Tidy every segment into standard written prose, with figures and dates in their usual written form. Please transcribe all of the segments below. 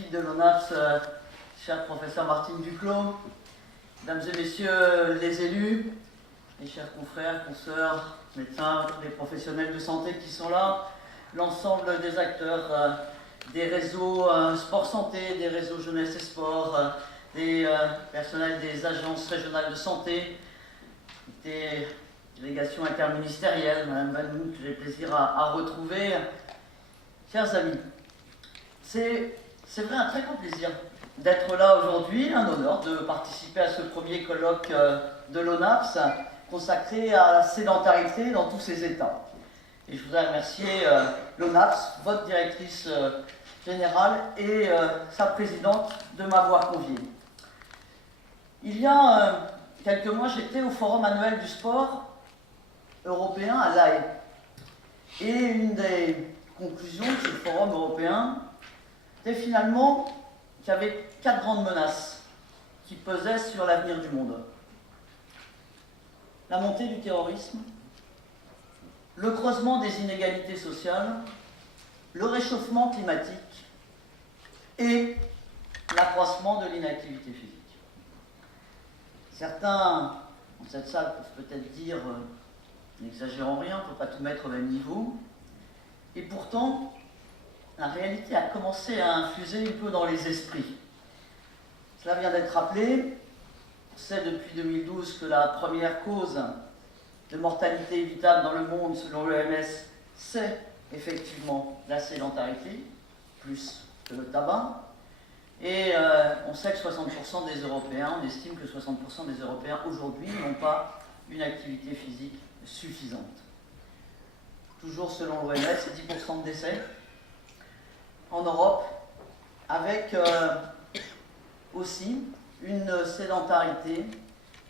scientifique de l'ONAPS, cher professeur Martine Duclos, mesdames et messieurs les élus, mes chers confrères, consoeurs, médecins, les professionnels de santé qui sont là, l'ensemble des acteurs des réseaux sport santé, des réseaux jeunesse et sport, des personnels des agences régionales de santé, des délégations interministérielles, Madame Vanout, que j'ai plaisir à retrouver. Chers amis, c'est vrai un très grand plaisir d'être là aujourd'hui, un honneur de participer à ce premier colloque de l'ONAPS consacré à la sédentarité dans tous ses états. Et je voudrais remercier l'ONAPS, votre directrice générale et sa présidente de m'avoir convié. Il y a quelques mois, j'étais au Forum annuel du sport européen à La Haye. Et une des conclusions de ce forum européen était finalement qu'il y avait 4 grandes menaces qui pesaient sur l'avenir du monde. La montée du terrorisme, le creusement des inégalités sociales, le réchauffement climatique et l'accroissement de l'inactivité physique. Certains, dans cette salle, peuvent peut-être dire, n'exagérons rien, on ne peut pas tout mettre au même niveau. Et pourtant, la réalité a commencé à infuser un peu dans les esprits. Cela vient d'être rappelé. On sait depuis 2012 que la première cause de mortalité évitable dans le monde, selon l'OMS, c'est effectivement la sédentarité, plus que le tabac. Et on sait que 60% des Européens, on estime que 60% des Européens aujourd'hui n'ont pas une activité physique suffisante. Toujours selon l'OMS, c'est 10% de décès en Europe, avec aussi une sédentarité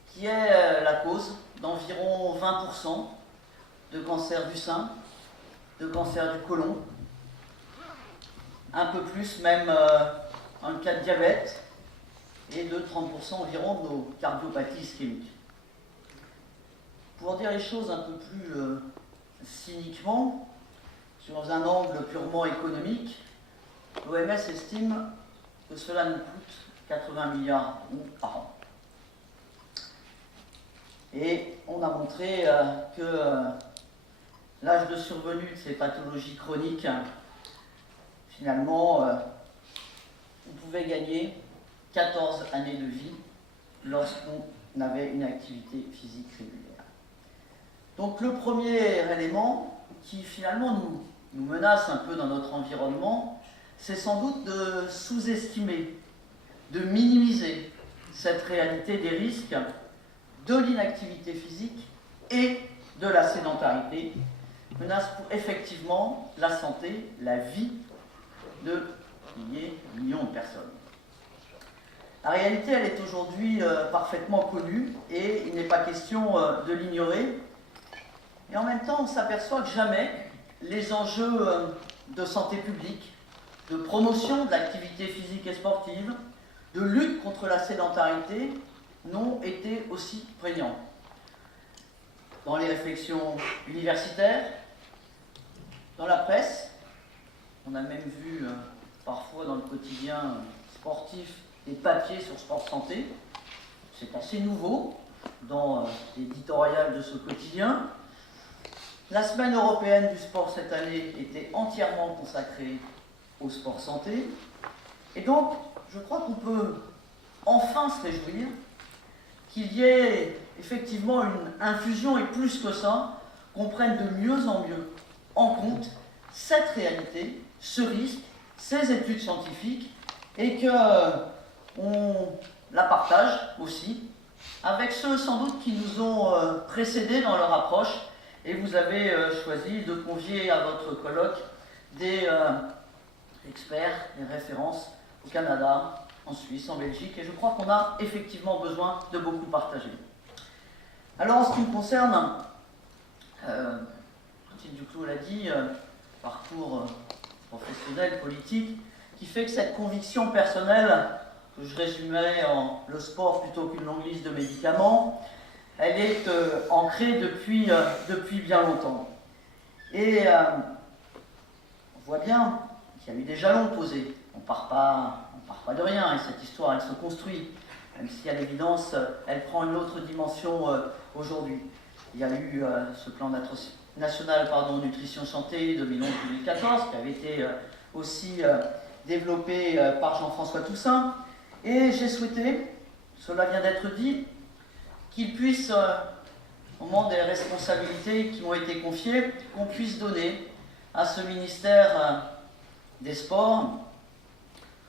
qui est la cause d'environ 20% de cancer du sein, de cancer du côlon, un peu plus même en cas de diabète, et de 30% environ de nos cardiopathies ischémiques. Pour dire les choses un peu plus cyniquement, sur un angle purement économique, l'OMS estime que cela nous coûte 80 milliards par an. Et on a montré que l'âge de survenue de ces pathologies chroniques, finalement, on pouvait gagner 14 années de vie lorsqu'on avait une activité physique régulière. Donc le premier élément qui finalement nous menace un peu dans notre environnement, c'est sans doute de sous-estimer, de minimiser cette réalité des risques de l'inactivité physique et de la sédentarité, menace pour effectivement la santé, la vie de millions de personnes. La réalité, elle est aujourd'hui parfaitement connue et il n'est pas question de l'ignorer. Et en même temps, on s'aperçoit que jamais les enjeux de santé publique, de promotion de l'activité physique et sportive, de lutte contre la sédentarité n'ont été aussi prégnants. Dans les réflexions universitaires, dans la presse, on a même vu parfois dans le quotidien sportif des papiers sur sport santé. C'est assez nouveau dans l'éditorial de ce quotidien. La semaine européenne du sport cette année était entièrement consacrée au sport santé. Et donc, je crois qu'on peut enfin se réjouir qu'il y ait effectivement une infusion, et plus que ça, qu'on prenne de mieux en mieux en compte cette réalité, ce risque, ces études scientifiques, et qu'on la partage aussi avec ceux sans doute qui nous ont précédés dans leur approche. Et vous avez choisi de convier à votre colloque des experts, des références au Canada, en Suisse, en Belgique, et je crois qu'on a effectivement besoin de beaucoup partager. Alors en ce qui me concerne, Martine Duclos l'a dit, parcours professionnel, politique, qui fait que cette conviction personnelle, que je résumerai en le sport plutôt qu'une longue liste de médicaments, elle est ancrée depuis bien longtemps. Et on voit bien qu'il y a eu des jalons posés on part pas de rien, et cette histoire, elle se construit, même si à l'évidence, elle prend une autre dimension aujourd'hui. Il y a eu ce plan national nutrition santé 2011-2014, qui avait été aussi développé par Jean-François Toussaint, et j'ai souhaité, cela vient d'être dit, qu'il puisse, au moment des responsabilités qui m'ont été confiées, qu'on puisse donner à ce ministère des Sports,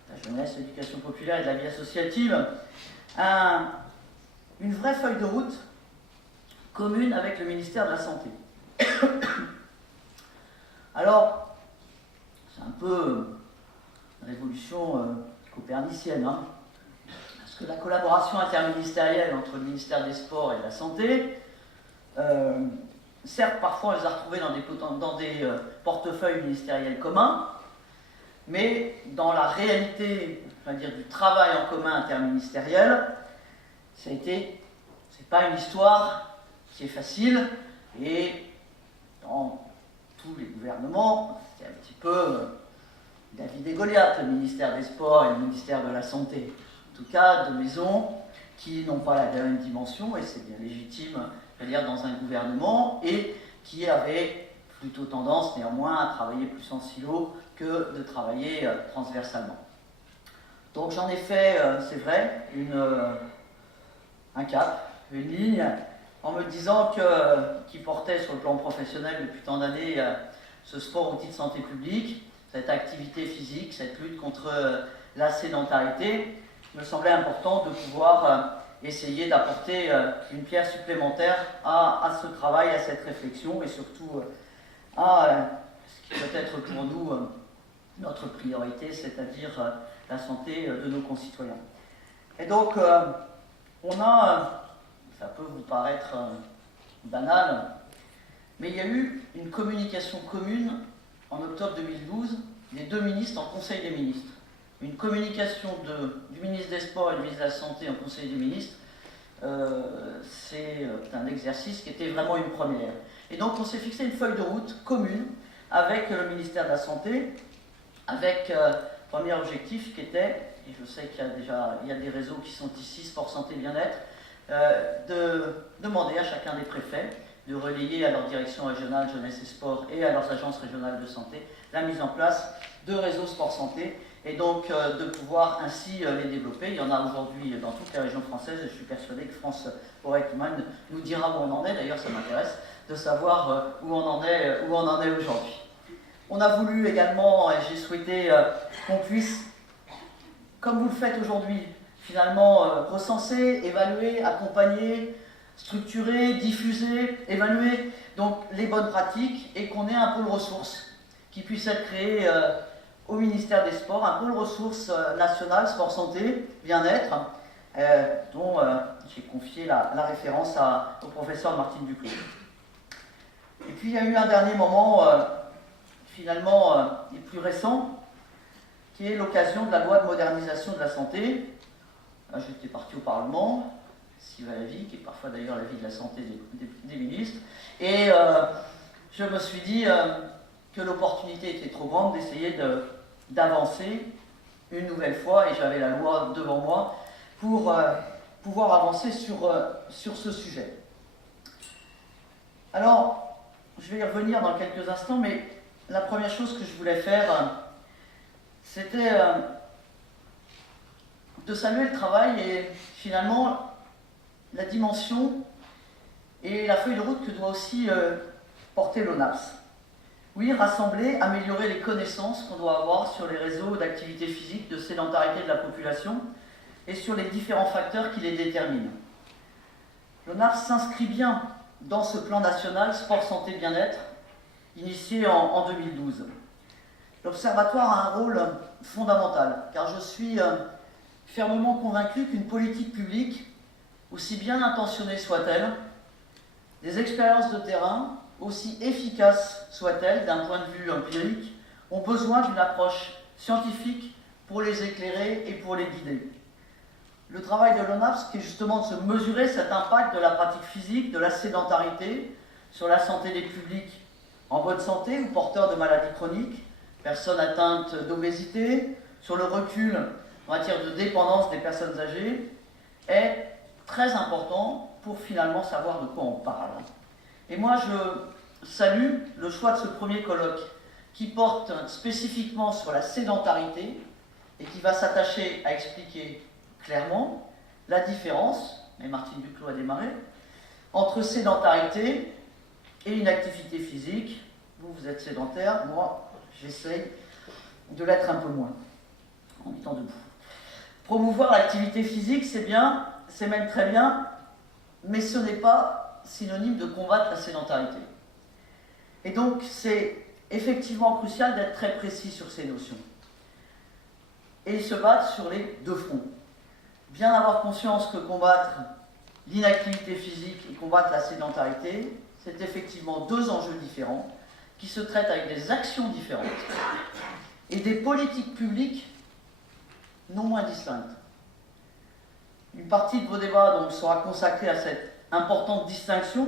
de la jeunesse, de l'éducation populaire et de la vie associative, une vraie feuille de route commune avec le ministère de la Santé. Alors, c'est un peu une révolution copernicienne, hein, parce que la collaboration interministérielle entre le ministère des Sports et de la Santé, certes, parfois on les a retrouvés dans des portefeuilles ministériels communs, mais dans la réalité, on va dire, du travail en commun interministériel, c'est pas une histoire qui est facile, et dans tous les gouvernements, c'est un petit peu David et Goliath, le ministère des Sports et le ministère de la Santé. En tout cas, deux maisons qui n'ont pas la même dimension, et c'est bien légitime, je veux dire, dans un gouvernement, et qui avaient plutôt tendance néanmoins à travailler plus en silo que de travailler transversalement. Donc j'en ai fait, c'est vrai, un cap, une ligne, en me disant qui portait sur le plan professionnel depuis tant d'années ce sport outil de santé publique, cette activité physique, cette lutte contre la sédentarité, il me semblait important de pouvoir essayer d'apporter une pierre supplémentaire à ce travail, à cette réflexion, et surtout à ce qui peut être pour nous notre priorité, c'est-à-dire la santé de nos concitoyens. Et donc, on a, ça peut vous paraître banal, mais il y a eu une communication commune en octobre 2012 des deux ministres en Conseil des ministres. Une communication du ministre des Sports et du ministre de la Santé en Conseil des ministres, c'est un exercice qui était vraiment une première. Et donc on s'est fixé une feuille de route commune avec le ministère de la Santé, avec premier objectif qui était, et je sais qu'il y a des réseaux qui sont ici, Sport Santé Bien-être, de demander à chacun des préfets de relayer à leur direction régionale jeunesse et sport et à leurs agences régionales de santé la mise en place de réseaux sport santé, et donc de pouvoir ainsi les développer. Il y en a aujourd'hui dans toutes les régions françaises, et je suis persuadé que France Forêt-Humaine nous dira où on en est. D'ailleurs, ça m'intéresse de savoir où on en est aujourd'hui. On a voulu également, et j'ai souhaité qu'on puisse, comme vous le faites aujourd'hui, finalement recenser, évaluer, accompagner, structurer, diffuser, évaluer donc les bonnes pratiques, et qu'on ait un pôle ressources qui puisse être créé au ministère des Sports, un pôle ressources national, sport santé, bien-être, dont j'ai confié la référence au professeur Martine Duclos. Et puis il y a eu un dernier moment, finalement, le plus récent, qui est l'occasion de la loi de modernisation de la santé. Là, j'étais parti au Parlement, si va la vie, qui est parfois d'ailleurs la vie de la santé des ministres, et je me suis dit que l'opportunité était trop grande d'essayer d'avancer une nouvelle fois, et j'avais la loi devant moi, pour pouvoir avancer sur ce sujet. Alors, je vais y revenir dans quelques instants, mais la première chose que je voulais faire, c'était de saluer le travail et finalement la dimension et la feuille de route que doit aussi porter l'ONAPS. Oui, rassembler, améliorer les connaissances qu'on doit avoir sur les réseaux d'activité physique, de sédentarité de la population et sur les différents facteurs qui les déterminent. L'ONAPS s'inscrit bien dans ce plan national sport, santé, bien-être, initié en 2012. L'Observatoire a un rôle fondamental, car je suis fermement convaincu qu'une politique publique, aussi bien intentionnée soit-elle, des expériences de terrain, aussi efficaces soient-elles d'un point de vue empirique, ont besoin d'une approche scientifique pour les éclairer et pour les guider. Le travail de l'ONAPS, qui est justement de se mesurer cet impact de la pratique physique, de la sédentarité, sur la santé des publics en bonne santé ou porteurs de maladies chroniques, personnes atteintes d'obésité, sur le recul en matière de dépendance des personnes âgées est très important pour finalement savoir de quoi on parle. Et moi, je salue le choix de ce premier colloque qui porte spécifiquement sur la sédentarité et qui va s'attacher à expliquer clairement la différence, et Martine Duclos a démarré, entre sédentarité et une activité physique. Vous êtes sédentaire, moi, j'essaye de l'être un peu moins, en étant debout. Promouvoir l'activité physique, c'est bien, c'est même très bien, mais ce n'est pas synonyme de combattre la sédentarité. Et donc, c'est effectivement crucial d'être très précis sur ces notions. Et se battre sur les deux fronts. Bien avoir conscience que combattre l'inactivité physique et combattre la sédentarité, c'est effectivement deux enjeux différents qui se traitent avec des actions différentes et des politiques publiques non moins distinctes. Une partie de vos débats donc, sera consacrée à cette importante distinction.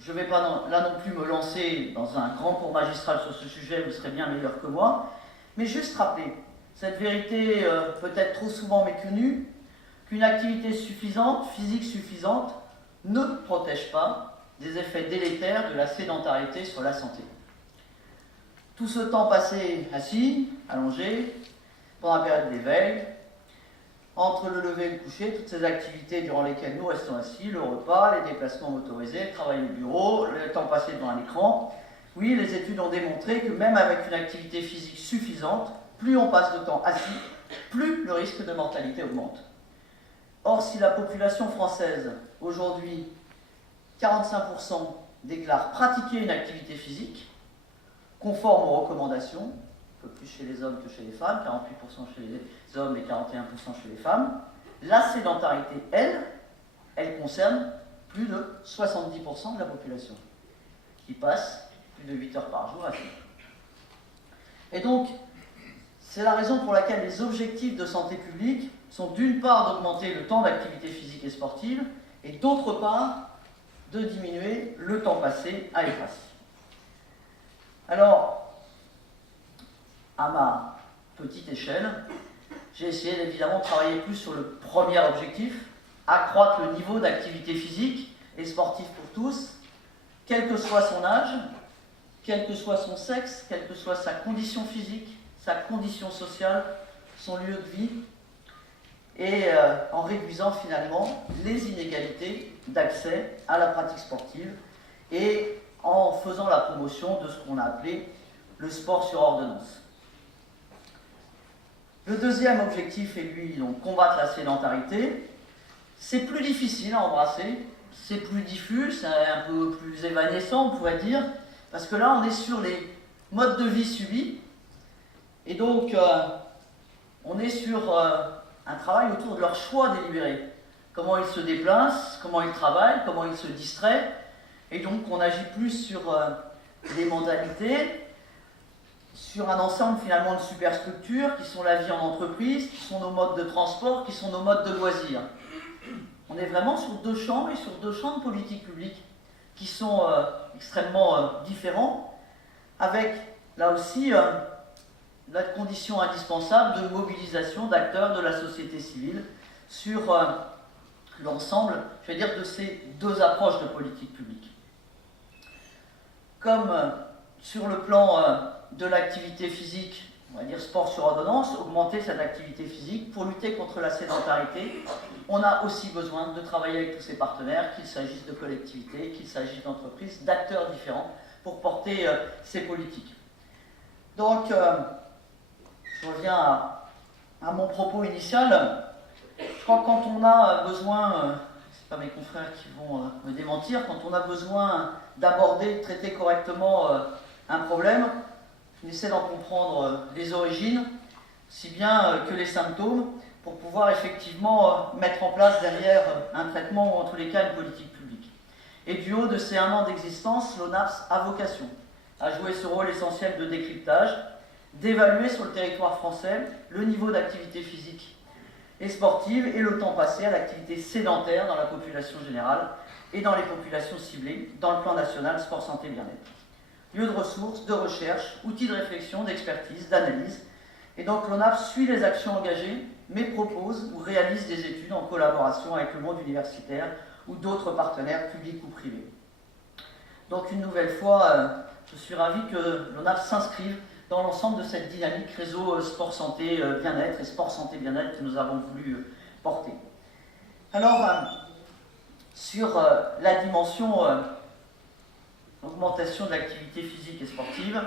Je ne vais pas là non plus me lancer dans un grand cours magistral sur ce sujet, vous serez bien meilleur que moi, mais juste rappeler cette vérité peut-être trop souvent méconnue, qu'une activité suffisante, physique suffisante, ne protège pas des effets délétères de la sédentarité sur la santé. Tout ce temps passé assis, allongé, pendant la période d'éveil, entre le lever et le coucher, toutes ces activités durant lesquelles nous restons assis, le repas, les déplacements motorisés, le travail au bureau, le temps passé devant un écran. Oui, les études ont démontré que même avec une activité physique suffisante, plus on passe de temps assis, plus le risque de mortalité augmente. Or, si la population française, aujourd'hui, 45% déclarent pratiquer une activité physique, conforme aux recommandations, un peu plus chez les hommes que chez les femmes, 48% chez les hommes et 41% chez les femmes, la sédentarité, elle concerne plus de 70% de la population, qui passe plus de 8 heures par jour à vivre. Et donc, c'est la raison pour laquelle les objectifs de santé publique sont d'une part d'augmenter le temps d'activité physique et sportive, et d'autre part de diminuer le temps passé à l'efface. Alors, à ma petite échelle, j'ai essayé évidemment de travailler plus sur le premier objectif, accroître le niveau d'activité physique et sportive pour tous, quel que soit son âge, quel que soit son sexe, quelle que soit sa condition physique, sa condition sociale, son lieu de vie, et en réduisant finalement les inégalités d'accès à la pratique sportive et en faisant la promotion de ce qu'on a appelé le sport sur ordonnance. Le deuxième objectif est lui, donc combattre la sédentarité. C'est plus difficile à embrasser, c'est plus diffus, c'est un peu plus évanescent, on pourrait dire, parce que là on est sur les modes de vie subis, et donc on est sur un travail autour de leur choix délibéré. Comment ils se déplacent, comment ils travaillent, comment ils se distraient. Et donc on agit plus sur les modalités, sur un ensemble finalement de superstructures qui sont la vie en entreprise, qui sont nos modes de transport, qui sont nos modes de loisirs. On est vraiment sur deux champs et sur deux champs de politique publique qui sont extrêmement différents, avec là aussi la condition indispensable de mobilisation d'acteurs de la société civile sur l'ensemble, je vais dire, de ces deux approches de politique publique. Comme sur le plan de l'activité physique, on va dire sport sur ordonnance, augmenter cette activité physique pour lutter contre la sédentarité, on a aussi besoin de travailler avec tous ces partenaires, qu'il s'agisse de collectivités, qu'il s'agisse d'entreprises, d'acteurs différents, pour porter ces politiques. Donc, je reviens à mon propos initial. Je crois que quand on a besoin, c'est pas mes confrères qui vont me démentir, quand on a besoin d'aborder, de traiter correctement un problème, on essaie d'en comprendre les origines, si bien que les symptômes, pour pouvoir effectivement mettre en place derrière un traitement ou en tous les cas une politique publique. Et du haut de ces 1 an d'existence, l'ONAPS a vocation à jouer ce rôle essentiel de décryptage, d'évaluer sur le territoire français le niveau d'activité physique et sportive et le temps passé à l'activité sédentaire dans la population générale et dans les populations ciblées dans le plan national sport, santé, bien-être. Lieu de ressources, de recherche, outils de réflexion, d'expertise, d'analyse Et donc l'ONAF suit les actions engagées, mais propose ou réalise des études en collaboration avec le monde universitaire ou d'autres partenaires publics ou privés. Donc une nouvelle fois, je suis ravi que l'ONAF s'inscrive dans l'ensemble de cette dynamique réseau sport santé bien-être et sport santé bien-être que nous avons voulu porter. Alors, sur la dimension augmentation de l'activité physique et sportive,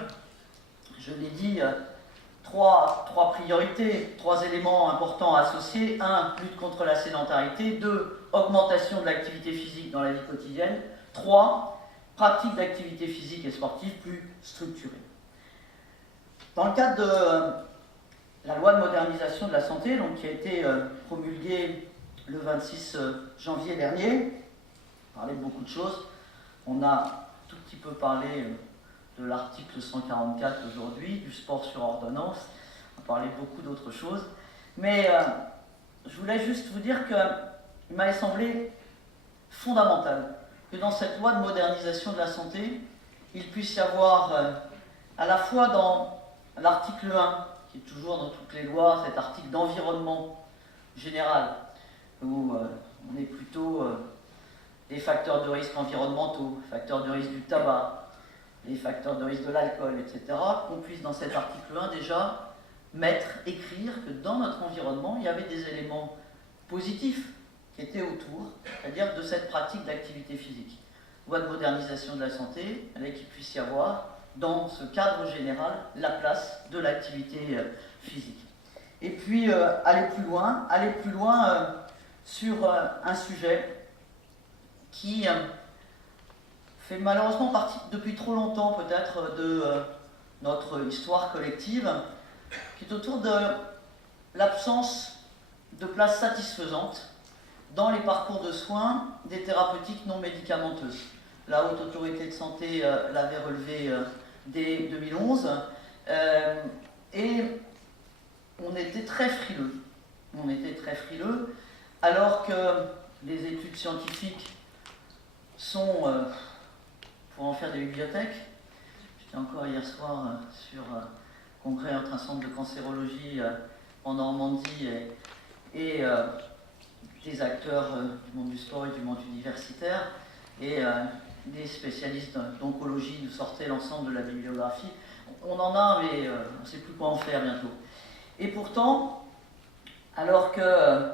je l'ai dit, trois priorités, trois éléments importants à associer. 1, lutte contre la sédentarité. 2, augmentation de l'activité physique dans la vie quotidienne. 3, pratique d'activité physique et sportive plus structurée. Dans le cadre de la loi de modernisation de la santé, donc, qui a été promulguée le 26 janvier dernier, on parlait de beaucoup de choses. On a un tout petit peu parlé de l'article 144 aujourd'hui, du sport sur ordonnance. On a parlé beaucoup d'autres choses. Mais je voulais juste vous dire qu'il m'avait semblé fondamental que dans cette loi de modernisation de la santé, il puisse y avoir à la fois dans l'article 1, qui est toujours dans toutes les lois, cet article d'environnement général, où on est plutôt des facteurs de risque environnementaux, facteurs de risque du tabac, les facteurs de risque de l'alcool, etc., qu'on puisse dans cet article 1 déjà écrire que dans notre environnement, il y avait des éléments positifs qui étaient autour, c'est-à-dire de cette pratique d'activité physique. Loi de modernisation de la santé, avec qu'il puisse y avoir dans ce cadre général la place de l'activité physique. Et puis aller plus loin sur un sujet qui fait malheureusement partie depuis trop longtemps peut-être de notre histoire collective, qui est autour de l'absence de place satisfaisante dans les parcours de soins des thérapeutiques non médicamenteuses. La Haute Autorité de Santé l'avait relevé dès 2011, et on était très frileux. Alors que les études scientifiques sont pour en faire des bibliothèques. J'étais encore hier soir sur un congrès entre un centre de cancérologie en Normandie et des acteurs du monde du sport et du monde universitaire, et des spécialistes d'oncologie nous sortaient l'ensemble de la bibliographie. On en a, mais on ne sait plus quoi en faire bientôt. Et pourtant, alors que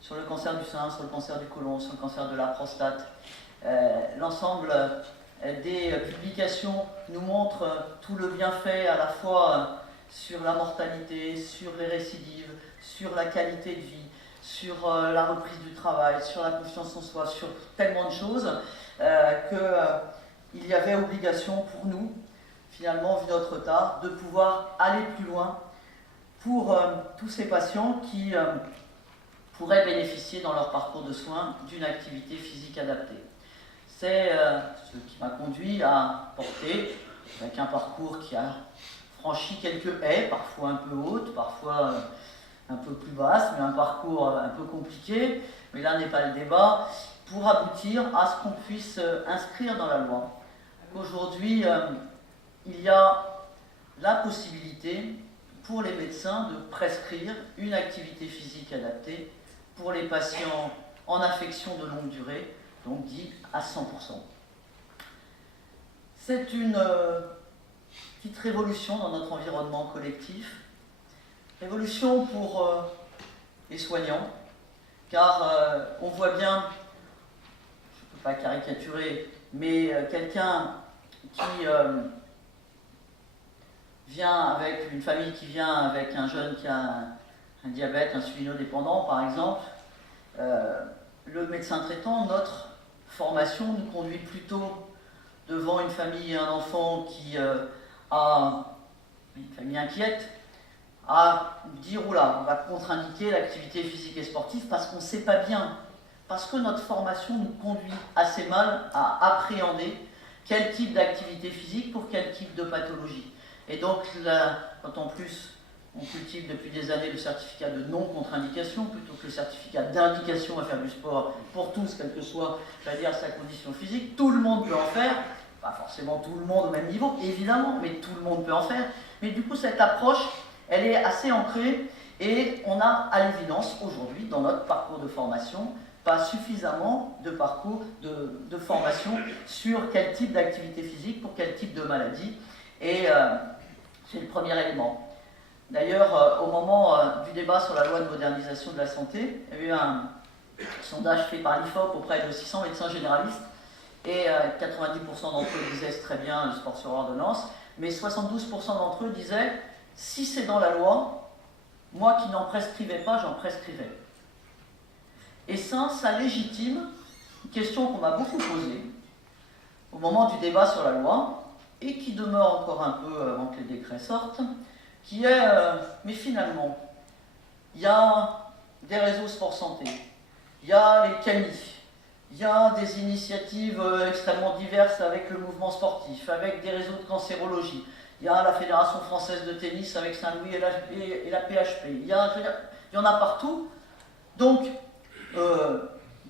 sur le cancer du sein, sur le cancer du côlon, sur le cancer de la prostate, l'ensemble des publications nous montrent tout le bienfait à la fois sur la mortalité, sur les récidives, sur la qualité de vie, sur la reprise du travail, sur la confiance en soi, sur tellement de choses qu'il y avait obligation pour nous, finalement, vu notre retard, de pouvoir aller plus loin pour tous ces patients qui pourraient bénéficier dans leur parcours de soins d'une activité physique adaptée. C'est ce qui m'a conduit à porter, avec un parcours qui a franchi quelques haies, parfois un peu hautes, parfois un peu plus basses, mais un parcours un peu compliqué, mais là n'est pas le débat, pour aboutir à ce qu'on puisse inscrire dans la loi. Aujourd'hui, il y a la possibilité pour les médecins de prescrire une activité physique adaptée pour les patients en affection de longue durée, donc dit à 100%. C'est une petite révolution dans notre environnement collectif, révolution pour les soignants, car on voit bien, je ne peux pas caricaturer, mais quelqu'un qui vient avec une famille qui vient avec un jeune qui a un diabète insulinodépendant par exemple, le médecin traitant, notre formation nous conduit plutôt devant une famille et un enfant qui a une famille inquiète à dire oula, on va contre-indiquer l'activité physique et sportive parce qu'on ne sait pas bien, parce que notre formation nous conduit assez mal à appréhender quel type d'activité physique pour quel type de pathologie. Et donc là, quand en plus on cultive depuis des années le certificat de non-contre-indication plutôt que le certificat d'indication à faire du sport pour tous, quelle que soit, j'allais dire, sa condition physique, tout le monde peut en faire, pas forcément tout le monde au même niveau, évidemment, mais tout le monde peut en faire. Mais du coup, cette approche, elle est assez ancrée et on a à l'évidence aujourd'hui dans notre parcours de formation pas suffisamment de parcours de formation sur quel type d'activité physique pour quel type de maladie, et c'est le premier élément. D'ailleurs, au moment du débat sur la loi de modernisation de la santé, il y a eu un sondage fait par l'IFOP auprès de 600 médecins généralistes, et 90% d'entre eux disaient c'est très bien le sport sur ordonnance, mais 72% d'entre eux disaient si c'est dans la loi, moi qui n'en prescrivais pas, j'en prescrivais. Et ça légitime une question qu'on m'a beaucoup posée au moment du débat sur la loi, et qui demeure encore un peu avant que les décrets sortent, qui est, mais finalement, il y a des réseaux sport santé, il y a les CAMI, il y a des initiatives extrêmement diverses avec le mouvement sportif, avec des réseaux de cancérologie, il y a la Fédération française de tennis avec Saint-Louis et la PHP, il y en a partout. Donc,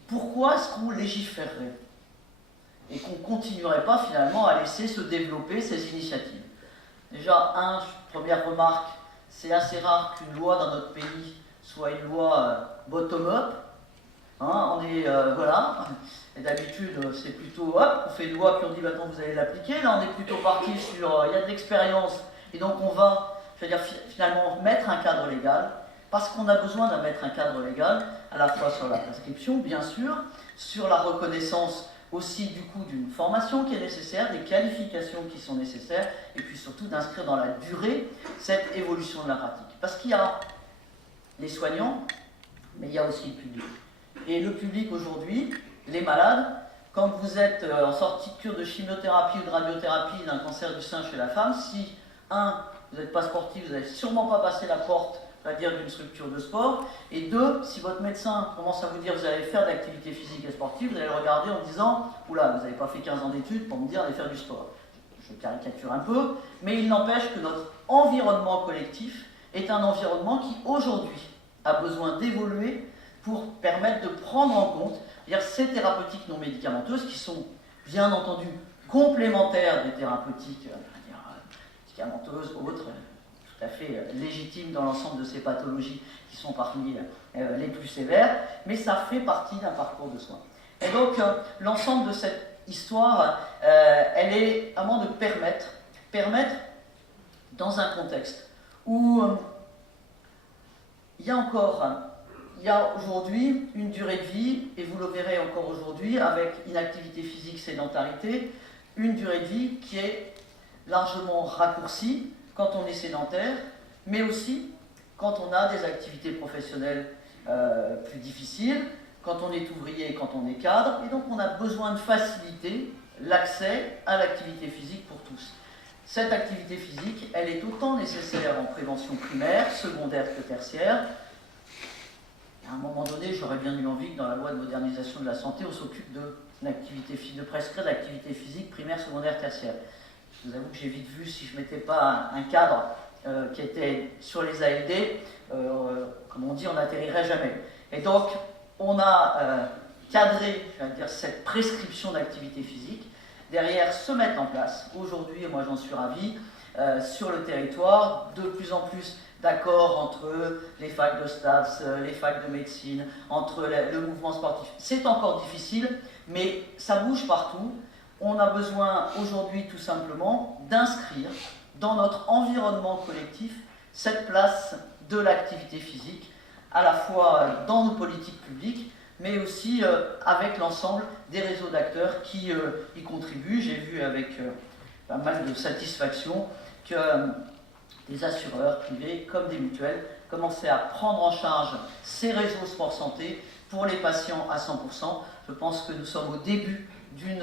pourquoi est-ce qu'on légiférerait et qu'on ne continuerait pas finalement à laisser se développer ces initiatives? Déjà, première remarque, c'est assez rare qu'une loi dans notre pays soit une loi bottom-up. Hein, on est, voilà, et d'habitude c'est plutôt, hop, on fait une loi puis on dit maintenant vous allez l'appliquer. Là on est plutôt parti sur, il y a de l'expérience, et donc on va, finalement mettre un cadre légal, parce qu'on a besoin de mettre un cadre légal, à la fois sur la prescription, bien sûr, sur la reconnaissance aussi du coup d'une formation qui est nécessaire, des qualifications qui sont nécessaires, et puis surtout d'inscrire dans la durée cette évolution de la pratique. Parce qu'il y a les soignants, mais il y a aussi le public. Et le public aujourd'hui, les malades, quand vous êtes en sortie de cure de chimiothérapie ou de radiothérapie d'un cancer du sein chez la femme, si, vous n'êtes pas sportif, vous n'allez sûrement pas passer la porte, c'est-à-dire d'une structure de sport, et 2, si votre médecin commence à vous dire vous allez faire de l'activité physique et sportive, vous allez le regarder en disant oula, vous n'avez pas fait 15 ans d'études pour me dire d'aller faire du sport. Je caricature un peu, mais il n'empêche que notre environnement collectif est un environnement qui aujourd'hui a besoin d'évoluer pour permettre de prendre en compte ces thérapeutiques non médicamenteuses qui sont bien entendu complémentaires des thérapeutiques médicamenteuses ou autres, tout à fait légitimes dans l'ensemble de ces pathologies qui sont parmi les plus sévères, mais ça fait partie d'un parcours de soins. Et donc l'ensemble de cette histoire, elle est vraiment de permettre dans un contexte où il y a aujourd'hui une durée de vie, et vous le verrez encore aujourd'hui avec inactivité physique, sédentarité, une durée de vie qui est largement raccourcie quand on est sédentaire, mais aussi quand on a des activités professionnelles plus difficiles, quand on est ouvrier, quand on est cadre, et donc on a besoin de faciliter l'accès à l'activité physique pour tous. Cette activité physique, elle est autant nécessaire en prévention primaire, secondaire que tertiaire. À un moment donné, j'aurais bien eu envie que dans la loi de modernisation de la santé, on s'occupe de prescrire l'activité physique primaire, secondaire, tertiaire. Je vous avoue que j'ai vite vu, si je ne mettais pas un cadre qui était sur les ALD, comme on dit, on n'atterrirait jamais. Et donc, on a cadré, cette prescription d'activité physique. Derrière, se mettre en place. Aujourd'hui, et moi j'en suis ravi, sur le territoire, de plus en plus d'accords entre les facs de STAPS, les facs de médecine, entre le mouvement sportif. C'est encore difficile, mais ça bouge partout. On a besoin aujourd'hui tout simplement d'inscrire dans notre environnement collectif cette place de l'activité physique, à la fois dans nos politiques publiques, mais aussi avec l'ensemble des réseaux d'acteurs qui y contribuent. J'ai vu avec pas mal de satisfaction que des assureurs privés comme des mutuelles commençaient à prendre en charge ces réseaux sport santé pour les patients à 100%. Je pense que nous sommes au début d'une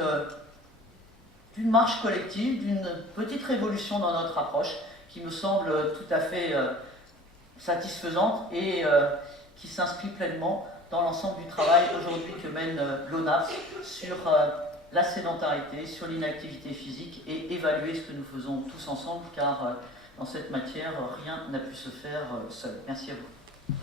marche collective, d'une petite révolution dans notre approche qui me semble tout à fait satisfaisante et qui s'inscrit pleinement dans l'ensemble du travail aujourd'hui que mène l'ONAPS sur la sédentarité, sur l'inactivité physique, et évaluer ce que nous faisons tous ensemble, car dans cette matière, rien n'a pu se faire seul. Merci à vous.